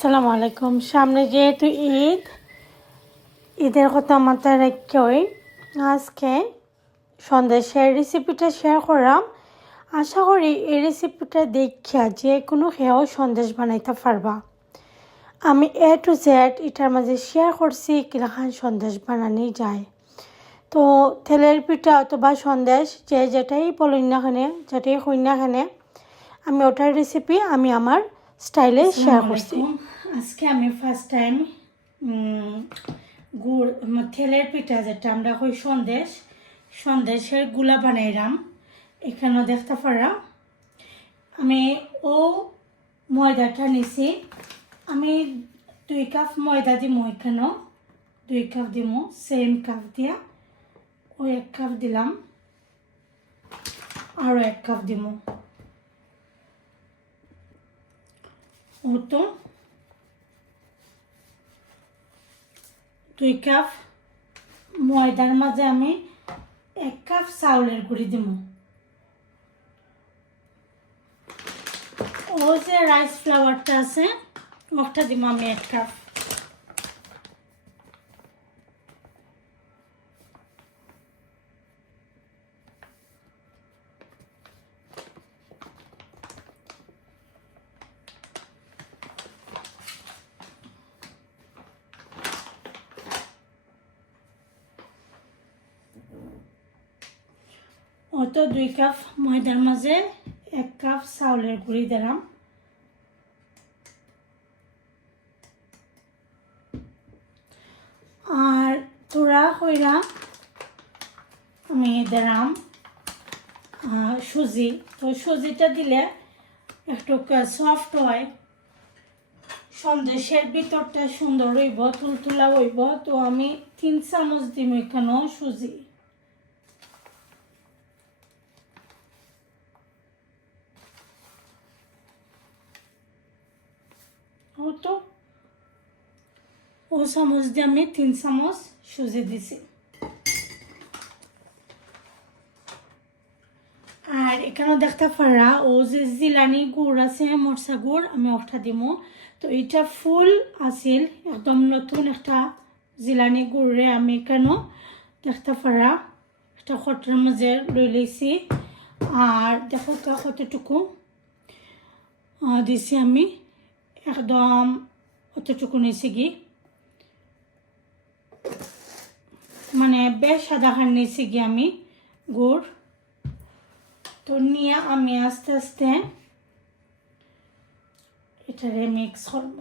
আসসালামু আলাইকুম। সামনে যেহেতু ঈদের কথা মাথায় রেখেই আজকে সন্দেশের রেসিপিটা শেয়ার করলাম। আশা করি এই রেসিপিটা দেখিয়া যে কোনো খেয়েও সন্দেশ বানাইতে পারবা। আমি A to Z এটার মাঝে শেয়ার করছি কিরকম সন্দেশ বানানি যায়। তো তেলের পিঠা অথবা সন্দেশ যেটাই বলুন না কেনে, যেটাই হই না কেনে, আমি ওটার রেসিপি আমি আমার স্টাইলে শেয়ার করছি। আজকে আমি ফার্স্ট টাইম গুড় তেলের পিঠা যেটা আমরা কই সন্দেশের গুলা বানাইলাম। এখানে দেখতে পারা আমি ময়দাটা নিছি। আমি 2 কাপ ময়দা দিমু, এখানেও 2 কাপ দিমু, সেম কাপ দিয়া 1 কাপ দিলাম, আরও 1 কাপ দিমু। তো 2 কাপ ময়দার মাঝে আমি 1 কাপ চাউলের গুঁড়ি দিমু। ও যে রাইস ফ্লাওয়ারটা আছে ওটা দিমু আমি 1 কাপ। তো 2 কাপ ময়দার মাঝে 1 কাপ চাউলের গুঁড়ি দিলাম। আর তোরা কইরা আমি দিলাম সুজি। তো সুজিটা দিলে একটু সফট হয়, সন্দেশের ভিতরটা সুন্দর হইব, তুলতুলা হইব। তো আমি 3 চামচ দিব এখানেও সুজি। তো ও চামচ দিয়ে আমি 3 চামচ সুজি দিছি। আর এখানে দেখতে পারা ও যে জিলানি গুড় আছে, মরচা গুড়, আমি ওটা দিব। তো এটা ফুল আছিল, একদম নতুন একটা জিলানি গুড়ে আমি এখানেও দেখতে পারা একটা খটের মাঝে লই লইছি। আর দেখো কতটুকু দিছি আমি, একদম অতটুকু নিয়েছি কি, মানে বেশ সাদা খান নিয়েছি কি আমি গুড়। তো নিয়ে আমি আস্তে আস্তে এটারে মিক্স করব।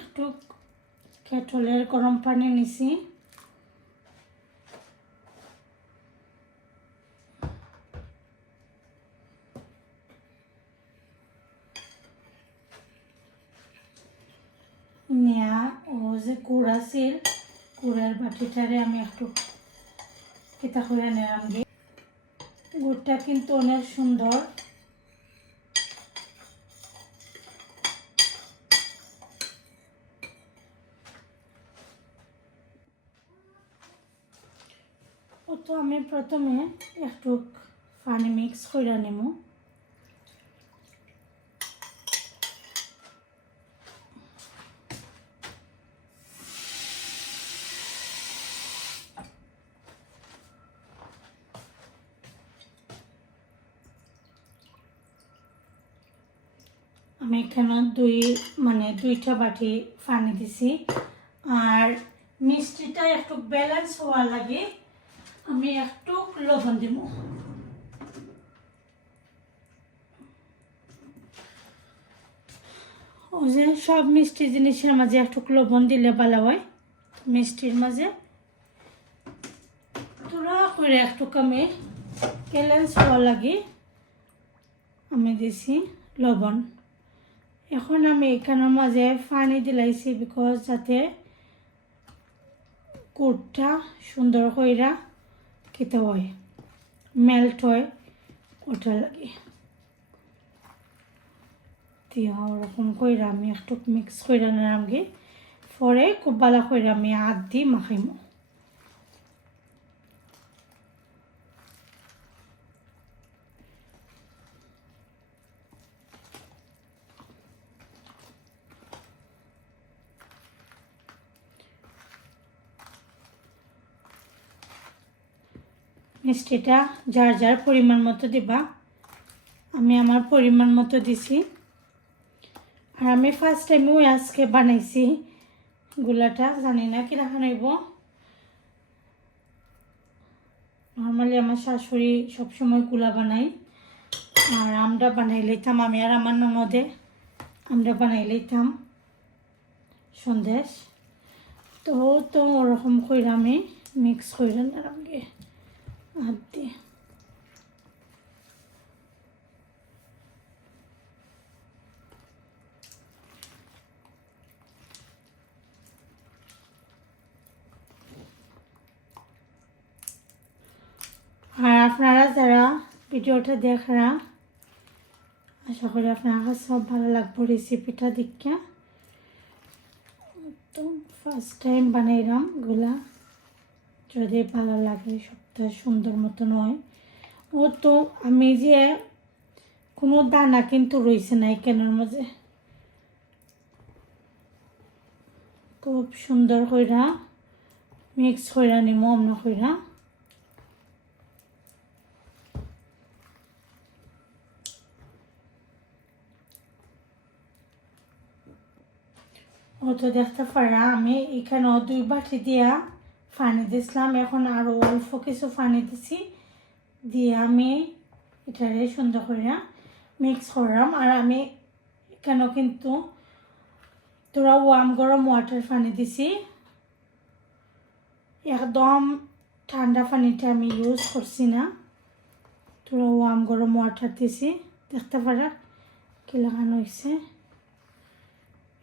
একটু কেটলের গরম পানি নিছি, নিয়া ও যে গুড় আছিল গুড়ের বাটিটারে আমি একটু কেতা করে নিলাম। গুড়টা কিন্তু অনেক সুন্দর। তো আমি প্রথমে একটু পানি মিক্স করে নেব। আমি এখানে দুইটা বাটি পানি দিছি। আর মিষ্টিটা একটু ব্যালেন্স হওয়া লাগে আমি একটু লবণ দিব। ও যে সব মিষ্টি জিনিসের মাঝে একটু লবণ দিলে ভালো হয়। মিষ্টির মাঝে তোরা করে একটু আমি ব্যালেন্স হওয়া লাগে আমি দিছি লবণ। এখন আমি এখানের মাঝে পানি দিলাইছি বিকজ যাতে গুড়টা সুন্দর কইরা খেতে হয়, মেল্ট হয়, ওটা লাগে। দিয়া ওরকম কইরা আমি একটু মিক্স কইরা নিলাম গে, পরে খুব ভালো কইরা আমি হাত দিয়ে মাখাইমো। মিষ্টিটা যার যার পরিমাণ মতো দিবা, আমি আমার পরিমাণ মতো দিছি। আর আমি ফার্স্ট টাইমও আজকে বানাইছি গুলাটা, জানি না কিরকম হইব। নর্মালি আমার শাশুড়ি সবসময় গুলা বানাই, আর আমরা বানাই লইতাম, আমি আর আমার ননদে আমরা বানাই লইতাম সন্দেশ। তো তো ওরকম কইরা আমি মিক্স কইরা নিলাম গে হাত দিয়ে। আর আপনারা যারা ভিডিওটা দেখরা, আশা করি আপনারা সব ভালো লাগবে রেসিপিটা দেখা। তো ফার্স্ট টাইম বানাইলাম গুলা, যদি ভালো লাগে সবটা সুন্দর মতো নয়। ও তো আমি যে কোনো দানা কিন্তু রয়েছে না এখানের মাঝে, খুব সুন্দর কইরা মিক্স কইরা নিমো অন্য কইরা। ও তো দেখতে পারা আমি এখানেও 2 বাটি দিয়া পানি দিছিলাম, এখন আরও অল্প কিছু পানি দিছি, দিয়ে আমি এটারে সুন্দর করে মিক্স করলাম। আর আমি এখানেও কিন্তু তোরা গরম ওয়াটার পানি দিছি, একদম ঠান্ডা পানিটা আমি ইউজ করছি না, তোরা গরম ওয়াটার দিছি। দেখতে পারা কি লাগানো হয়েছে।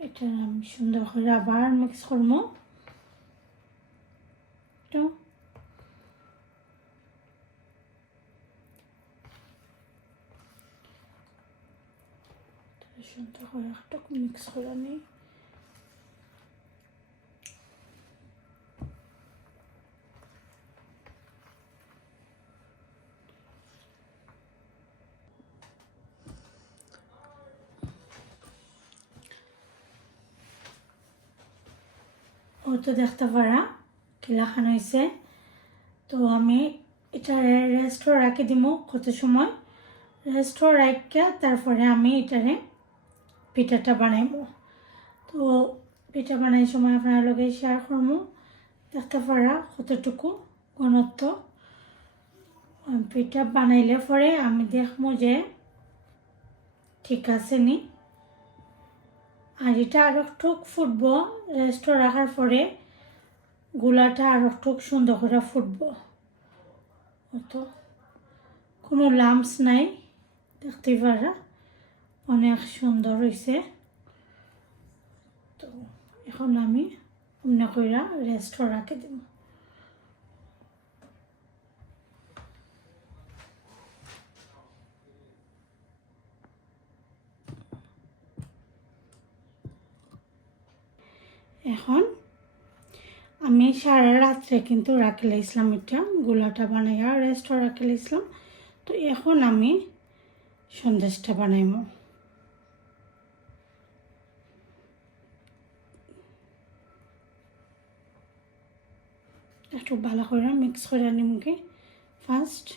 এটা আমি সুন্দর করে আবার মিক্স করবো। তো সুন্দর করে একটা মিক্স করে নিই। ও তো দেখতে পারা কি লাগানো হয়েছে। তো আমি এটা রেস্টও রাখি দিব কত সময়, রেস্টও রাখিয়া তারপরে আমি এটারে পিঠাটা বানাইব। তো পিঠা বানাই সময় আপনার লগে শেয়ার করবো। দেখতে পারা কতটুকু ঘনত্ব। পিঠা বানাইলে পরে আমি দেখবো যে ঠিক আছে নি। আর এটা আরো একটু ফুটবো, রেস্টও রাখার পরে গুলাটা আরো একটু সুন্দর করে ফুটবো। তো কোনো লাম্পস নাই, দেখতে পারা অনেক সুন্দর হয়েছে। তো এখন আমি অন্য কইরা রেস্টও রাখে দেব। এখন আমি সারা রাত্রে কিন্তু রাখি লাইছিলাম, এটা গোলাটা বানাইয়া রেস্টও রাখি লাইছিলাম। তো এখন আমি সন্দেশটা বানাইব। একটু ভালো করে মিক্স করে নিমকে ফার্স্ট।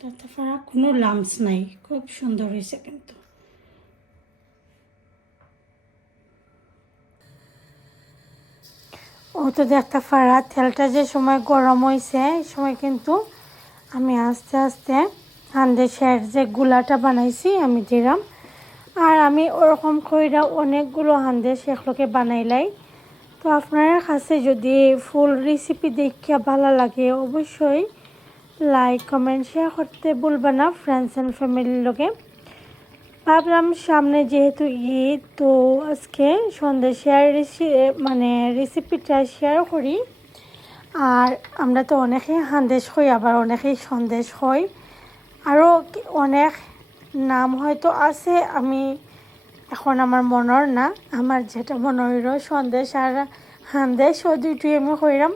তারপর কোনো লাম্পস নাই, খুব সুন্দর হয়েছে কিন্তু। ও তো দেখতে পারা তেলটা যে সময় গরম হয়েছে এই সময় কিন্তু আমি আস্তে আস্তে সন্দেশের যে গুলাটা বানাইছি আমি দিলাম। আর আমি ওরকম কইরা অনেকগুলো সন্দেশ একলোকে বানাইলাই। তো আপনার কাছে যদি ফুল রেসিপি দেখিয়া ভালো লাগে অবশ্যই লাইক কমেন্ট শেয়ার করতে ভুলবেন না ফ্রেন্ডস অ্যান্ড ফ্যামিলির লগে। ভাবলাম সামনে যেহেতু ঈদ, তো আজকে সন্দেশের রেসিপিটা শেয়ার করি। আর আমরা তো অনেকেই সন্দেশ হই, আবার অনেকেই সন্দেশ হয়। আরও অনেক নাম হয়তো আছে, আমি এখন আমার মনের না, আমার যেটা মনে হইল সন্দেশ আর হান্দেশ ওই দুইটি আমি কইরাম।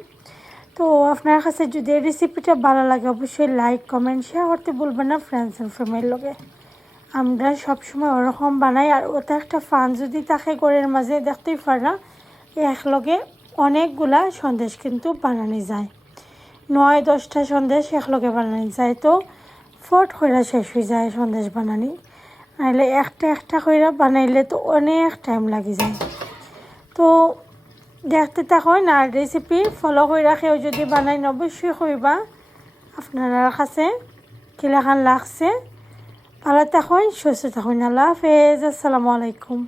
তো আপনার কাছে যদি এই রেসিপিটা ভালো লাগে অবশ্যই লাইক কমেন্ট শেয়ার করতে বলবেন না ফ্রেন্ডস অ্যান্ড ফ্যামিলির লগে। আমরা সবসময় ওরকম বানাই, আর ওটা একটা ফান যদি থাকে ঘরের মাঝে দেখতেই পারা একলগে অনেকগুলা সন্দেশ কিন্তু বানানো যায়, 9-10টা সন্দেশ একলগে বানানো যায়। তো ফট কইরা শেষ হয়ে যায় সন্দেশ বানানি, নাহলে একটা একটা কইরা বানাইলে তো অনেক টাইম লাগি যায়। তো দেখতে থাকুন আর রেসিপি ফলো করে রাখেও যদি বানাই অবশ্যই কইবা আপনার কাছে কিলাখান লাগছে। ভালো থাকুন, সুস্থ থাকুন। আল্লাহ হাফেজ, আসসালামু আলাইকুম।